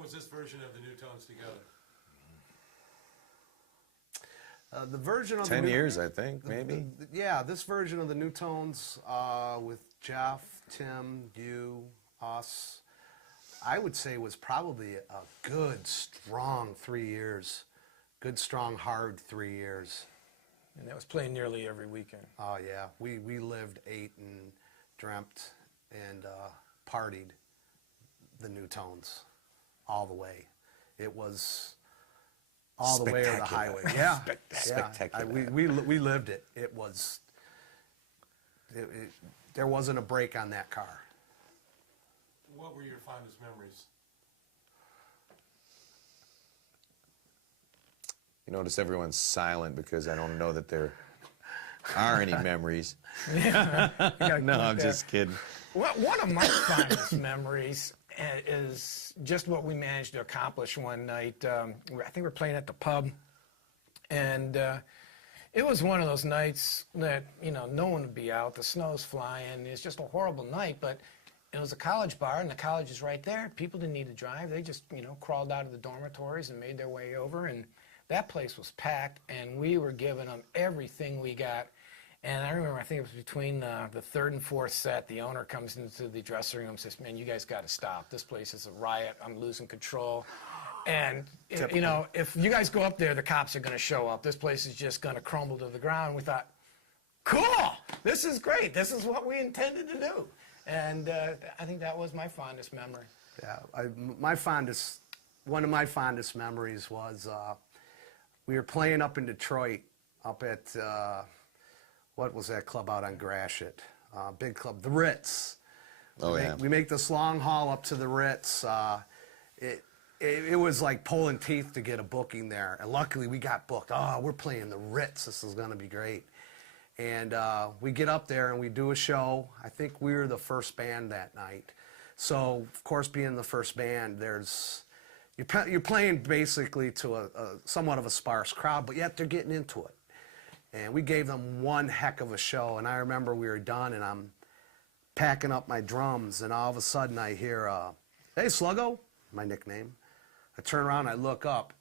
long was this version of the New Tones together? The version of 10 years, I think, maybe. Yeah, this version of the New Tones with Jeff, Tim, you, us, I would say was probably a good, strong 3 years. Good, strong, hard 3 years. And that was playing nearly every weekend. Oh, yeah. We lived, ate, and dreamt and partied the New Tones all the way. It was all the way to the highway. Yeah. Spectacular. We lived it. It was, there wasn't a break on that car. What were your fondest memories? You notice everyone's silent because I don't know that there are any memories. No, I'm just kidding. Well, one of my fondest memories is just what we managed to accomplish one night. I think we were playing at the pub, and it was one of those nights that, you know, no one would be out. The snow's flying. It's just a horrible night, but it was a college bar, and the college is right there. People didn't need to drive. They just, you know, crawled out of the dormitories and made their way over, and that place was packed, and we were giving them everything we got. And I remember, I think it was between the third and fourth set, the owner comes into the dressing room and says, "Man, you guys got to stop. This place is a riot. I'm losing control. And, you know, if you guys go up there, the cops are going to show up. This place is just going to crumble to the ground." We thought, cool, this is great. This is what we intended to do. And I think that was my fondest memory. Yeah, one of my fondest memories was we were playing up in Detroit, up at, what was that club out on Gratiot? Big club, the Ritz. Oh, yeah. We make this long haul up to the Ritz. It was like pulling teeth to get a booking there. And luckily we got booked. Oh, we're playing the Ritz. This is going to be great. And we get up there and we do a show. I think we were the first band that night. So, of course, being the first band, you're playing basically to a somewhat of a sparse crowd, but yet they're getting into it. And we gave them one heck of a show. And I remember we were done, and I'm packing up my drums, and all of a sudden I hear, "Hey, Sluggo," my nickname. I turn around, I look up,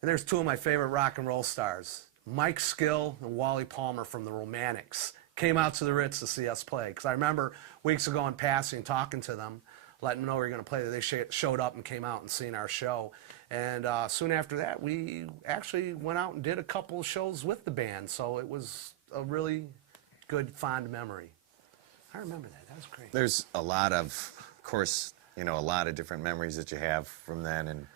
and there's two of my favorite rock and roll stars, Mike Skill and Wally Palmer from the Romantics, came out to the Ritz to see us play. Because I remember weeks ago in passing, talking to them, letting them know we were going to play. They showed up and came out and seen our show. And soon after that, we actually went out and did a couple of shows with the band. So it was a really good, fond memory. I remember that. That was great. There's a lot of course, you know, a lot of different memories that you have from then. And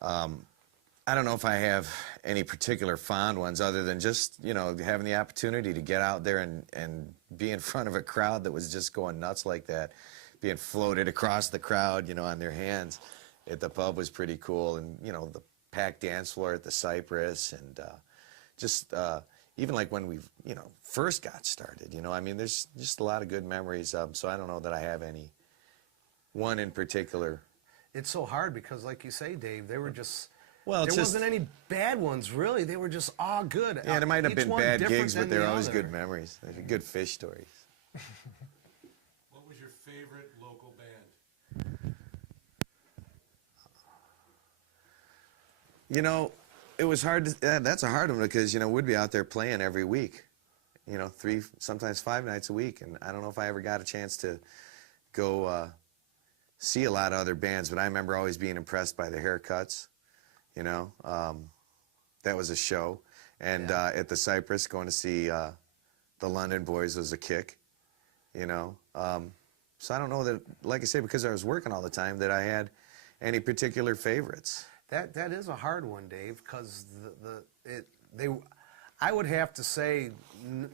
I don't know if I have any particular fond ones other than just, you know, having the opportunity to get out there and be in front of a crowd that was just going nuts like that. Being floated across the crowd, you know, on their hands at the pub was pretty cool. And, you know, the packed dance floor at the Cypress, and just even like when we, you know, first got started, you know, I mean, there's just a lot of good memories. So I don't know that I have any one in particular. It's so hard because, like you say, Dave, they were just... Well, there wasn't any bad ones, really. They were just all good. Yeah, there might have Each been one bad different gigs, than but they're the always other. good memories. They're good fish stories. What was your favorite local band? You know, it was hard to, that's a hard one because, you know, we'd be out there playing every week, you know, 3, sometimes 5 nights a week. And I don't know if I ever got a chance to go see a lot of other bands, but I remember always being impressed by the Haircuts, you know. That was a show. And at the Cypress, going to see the London Boys was a kick, you know. So I don't know that, like I say, because I was working all the time, that I had any particular favorites. That is a hard one, Dave, because I would have to say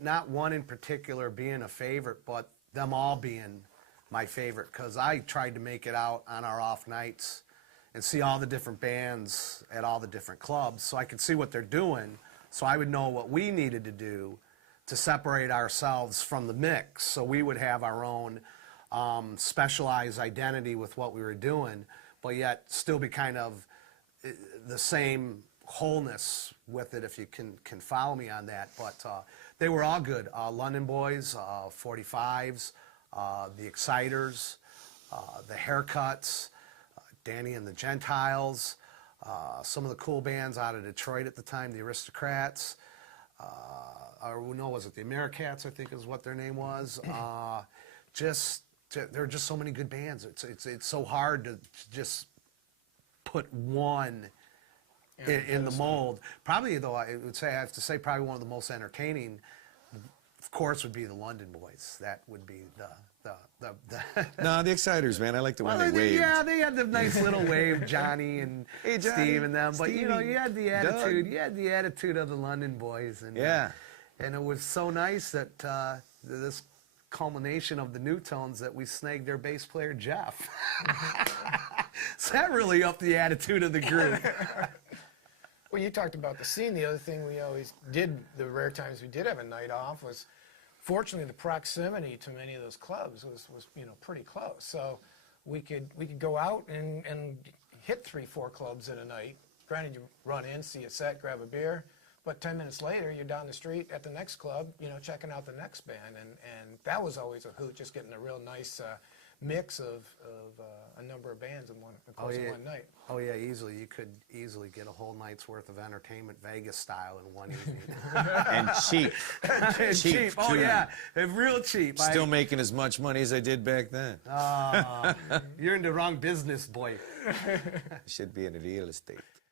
not one in particular being a favorite, but them all being my favorite, because I tried to make it out on our off nights and see all the different bands at all the different clubs, so I could see what they're doing, so I would know what we needed to do to separate ourselves from the mix, so we would have our own specialized identity with what we were doing, but yet still be kind of the same wholeness with it, if you can follow me on that. But they were all good. London Boys, 45s, the Exciters, the Haircuts, Danny and the Gentiles, some of the cool bands out of Detroit at the time, the Aristocrats, or no, was it the Americats? I think is what their name was. There are just so many good bands. It's so hard to just put one in the mold. Probably though, I have to say probably one of the most entertaining, of course, would be the London Boys. That would be the No, the Exciters, man. I like the one they waved. yeah, they had the nice little wave, Johnny and Hey, Johnny, Steve and them. But you know, Stevie, you had the attitude. You had the attitude of the London Boys, and Yeah. and it was so nice that this culmination of the Newtones that we snagged their bass player Jeff. So that really upped the attitude of the group. Well, you talked about the scene. The other thing we always did, the rare times we did have a night off, was fortunately the proximity to many of those clubs was pretty close. So we could go out and hit 3-4 clubs in a night. Granted, you run in, see a set, grab a beer, but 10 minutes later you're down the street at the next club, checking out the next band, and that was always a hoot, just getting a real nice mix of a number of bands in one one night. Oh yeah, easily. You could easily get a whole night's worth of entertainment, Vegas style, in one evening. And cheap. And cheap. Oh too. yeah, and real cheap. Still making as much money as I did back then. You're in the wrong business, boy. Should be in real estate.